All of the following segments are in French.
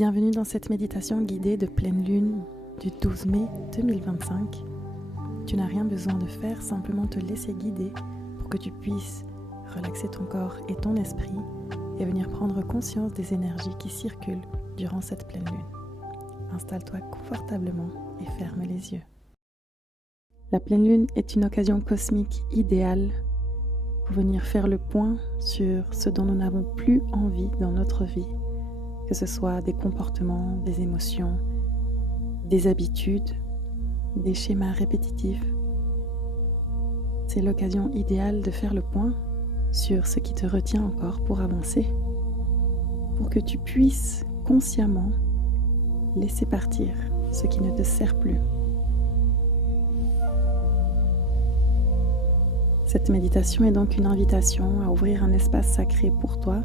Bienvenue dans cette méditation guidée de pleine lune du 12 mai 2025. Tu n'as rien besoin de faire, simplement te laisser guider pour que tu puisses relaxer ton corps et ton esprit et venir prendre conscience des énergies qui circulent durant cette pleine lune. Installe-toi confortablement et ferme les yeux. La pleine lune est une occasion cosmique idéale pour venir faire le point sur ce dont nous n'avons plus envie dans notre vie, que ce soit des comportements, des émotions, des habitudes, des schémas répétitifs. C'est l'occasion idéale de faire le point sur ce qui te retient encore pour avancer, pour que tu puisses consciemment laisser partir ce qui ne te sert plus. Cette méditation est donc une invitation à ouvrir un espace sacré pour toi,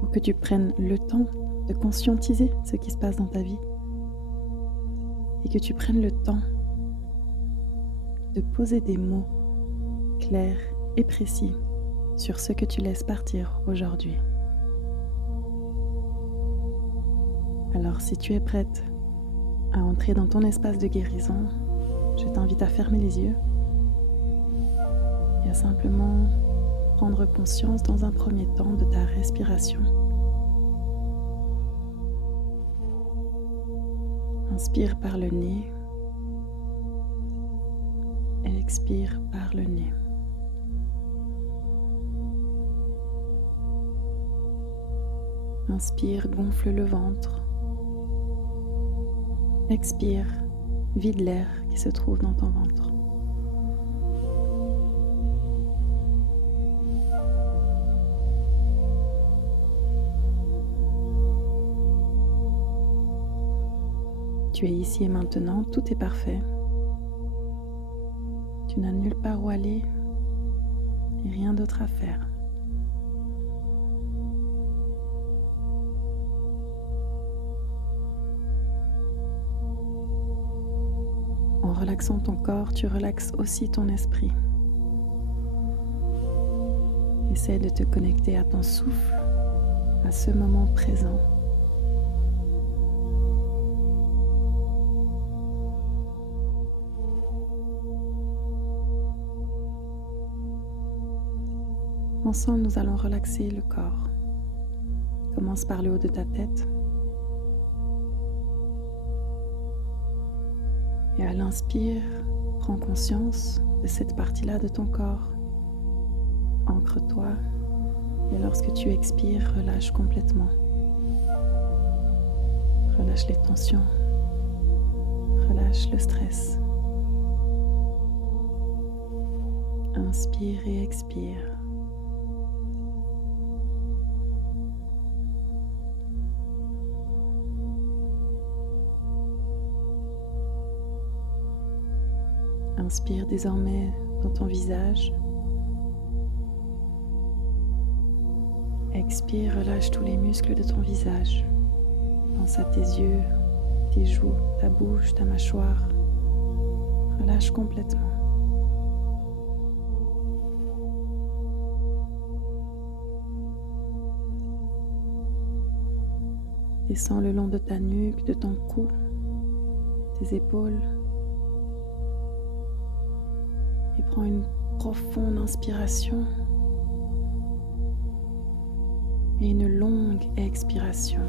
pour que tu prennes le temps de conscientiser ce qui se passe dans ta vie et que tu prennes le temps de poser des mots clairs et précis sur ce que tu laisses partir aujourd'hui. Alors si tu es prête à entrer dans ton espace de guérison, je t'invite à fermer les yeux et à simplement prendre conscience dans un premier temps de ta respiration. Inspire par le nez et expire par le nez. Inspire, gonfle le ventre. Expire, vide l'air qui se trouve dans ton ventre. Tu es ici et maintenant, tout est parfait. Tu n'as nulle part où aller et rien d'autre à faire. En relaxant ton corps, tu relaxes aussi ton esprit. Essaie de te connecter à ton souffle, à ce moment présent. Ensemble, nous allons relaxer le corps. Commence par le haut de ta tête. Et à l'inspire, prends conscience de cette partie-là de ton corps. Ancre-toi et lorsque tu expires, relâche complètement. Relâche les tensions. Relâche le stress. Inspire et expire. Inspire désormais dans ton visage. Expire, relâche tous les muscles de ton visage. Pense à tes yeux, tes joues, ta bouche, ta mâchoire. Relâche complètement. Descends le long de ta nuque, de ton cou, tes épaules. Et prends une profonde inspiration et une longue expiration.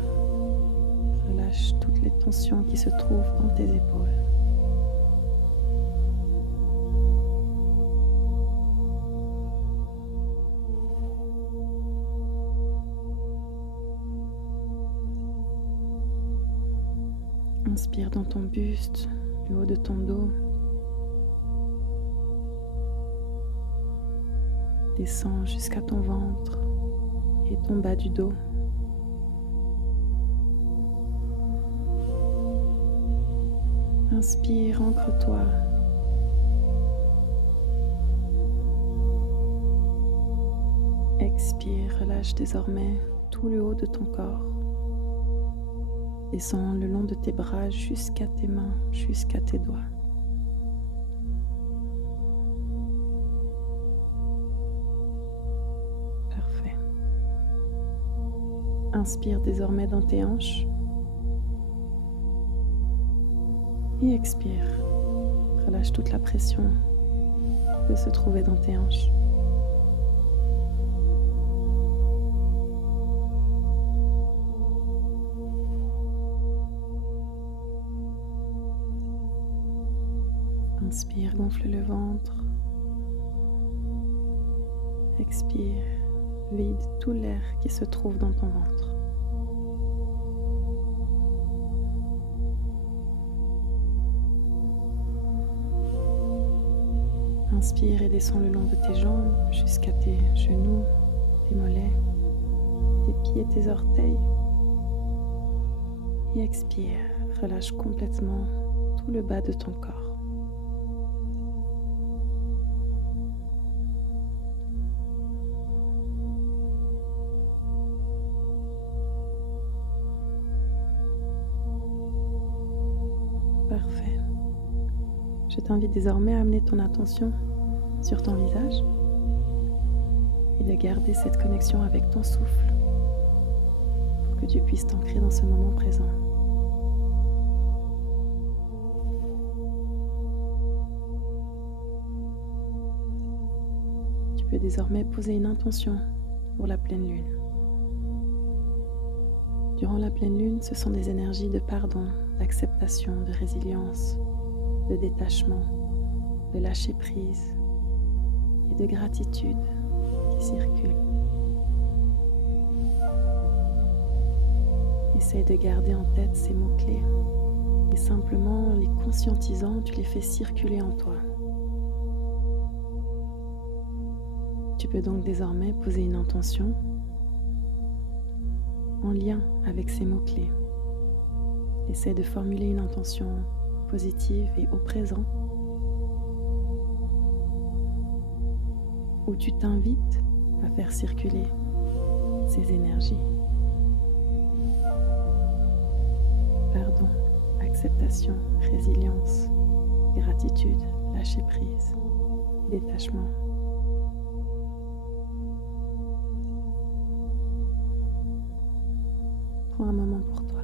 Relâche toutes les tensions qui se trouvent dans tes épaules. Inspire dans ton buste, le haut de ton dos. Descends jusqu'à ton ventre et ton bas du dos. Inspire, ancre-toi. Expire, relâche désormais tout le haut de ton corps. Descends le long de tes bras jusqu'à tes mains, jusqu'à tes doigts. Inspire désormais dans tes hanches Et expire. Relâche toute la pression qui peut se trouver dans tes hanches. Inspire, gonfle le ventre. Expire, vide tout l'air qui se trouve dans ton ventre. Inspire et descends le long de tes jambes jusqu'à tes genoux, tes mollets, tes pieds, tes orteils. Et expire, relâche complètement tout le bas de ton corps. Parfait. Je t'invite désormais à amener ton attention sur ton visage et de garder cette connexion avec ton souffle pour que tu puisses t'ancrer dans ce moment présent. Tu peux désormais poser une intention pour la pleine lune. Durant la pleine lune, ce sont des énergies de pardon, d'acceptation, de résilience, de détachement, de lâcher prise et de gratitude qui circulent. Essaye de garder en tête ces mots-clés et simplement les conscientisant, tu les fais circuler en toi. Tu peux donc désormais poser une intention en lien avec ces mots-clés. Essaie de formuler une intention positive et au présent, où tu t'invites à faire circuler ces énergies. Pardon, acceptation, résilience, gratitude, lâcher prise, détachement. Prends un moment pour toi.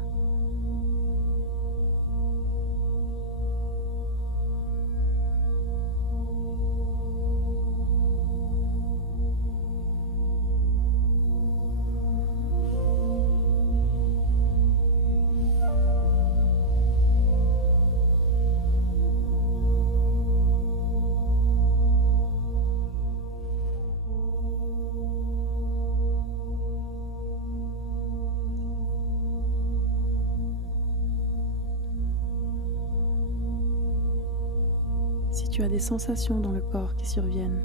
Si tu as des sensations dans le corps qui surviennent,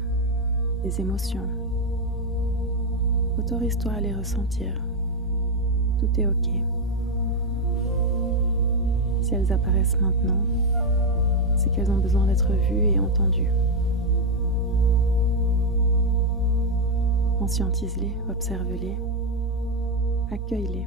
des émotions, autorise-toi à les ressentir. Tout est OK. Si elles apparaissent maintenant, c'est qu'elles ont besoin d'être vues et entendues. Conscientise-les, observe-les, accueille-les.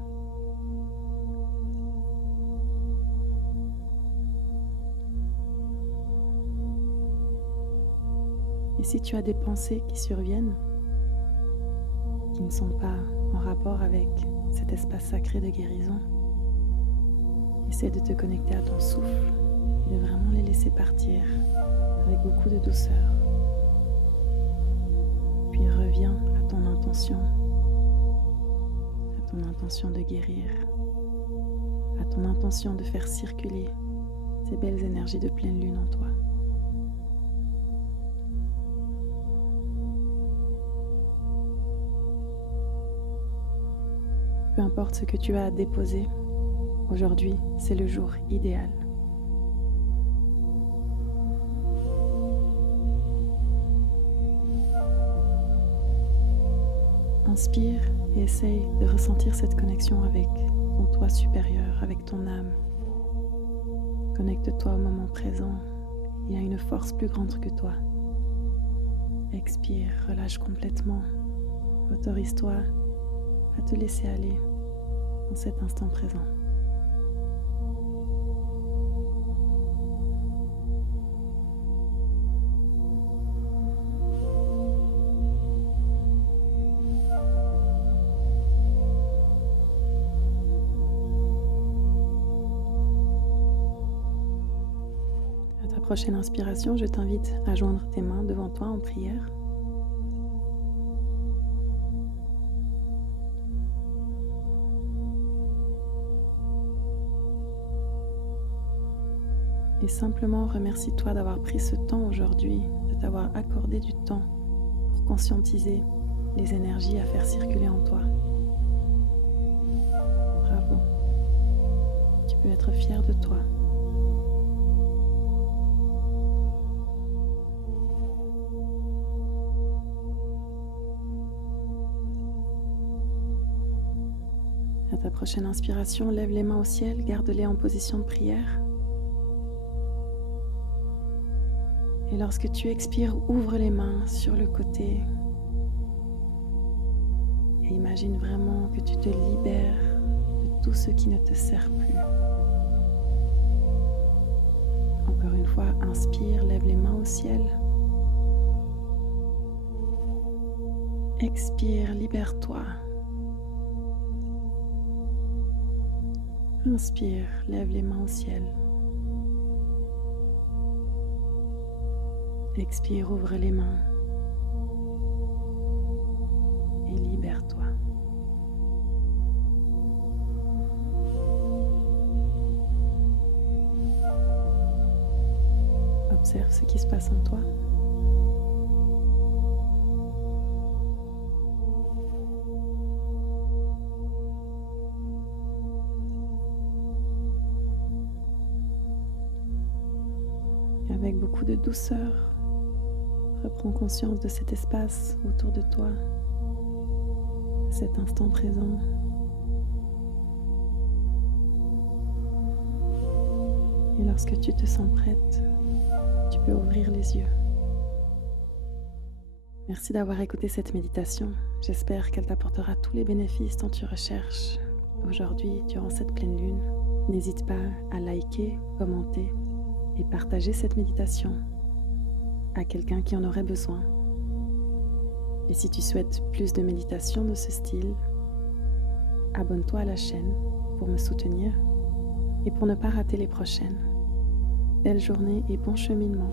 Et si tu as des pensées qui surviennent, qui ne sont pas en rapport avec cet espace sacré de guérison, essaie de te connecter à ton souffle et de vraiment les laisser partir avec beaucoup de douceur. Puis reviens à ton intention de guérir, à ton intention de faire circuler ces belles énergies de pleine lune en toi. Peu importe ce que tu as à déposer, aujourd'hui, c'est le jour idéal. Inspire et essaye de ressentir cette connexion avec ton toi supérieur, avec ton âme. Connecte-toi au moment présent et à une force plus grande que toi. Expire, relâche complètement. Autorise-toi à te laisser aller dans cet instant présent. prochaine inspiration, je t'invite à joindre tes mains devant toi en prière. Et simplement remercie-toi d'avoir pris ce temps aujourd'hui, de t'avoir accordé du temps pour conscientiser les énergies à faire circuler en toi. Bravo. Tu peux être fier de toi. À ta prochaine inspiration, lève les mains au ciel, garde-les en position de prière. Et lorsque tu expires, ouvre les mains sur le côté et imagine vraiment que tu te libères de tout ce qui ne te sert plus. Encore une fois, inspire, lève les mains au ciel. Expire, libère-toi. Inspire, lève les mains au ciel. Expire, ouvre les mains et libère-toi. Observe ce qui se passe en toi. Avec beaucoup de douceur, reprends conscience de cet espace autour de toi, cet instant présent. Et lorsque tu te sens prête, tu peux ouvrir les yeux. Merci d'avoir écouté cette méditation. J'espère qu'elle t'apportera tous les bénéfices dont tu recherches aujourd'hui durant cette pleine lune. N'hésite pas à liker, commenter et partager cette méditation à quelqu'un qui en aurait besoin. Et si tu souhaites plus de méditations de ce style, abonne-toi à la chaîne pour me soutenir et pour ne pas rater les prochaines. Belle journée et bon cheminement.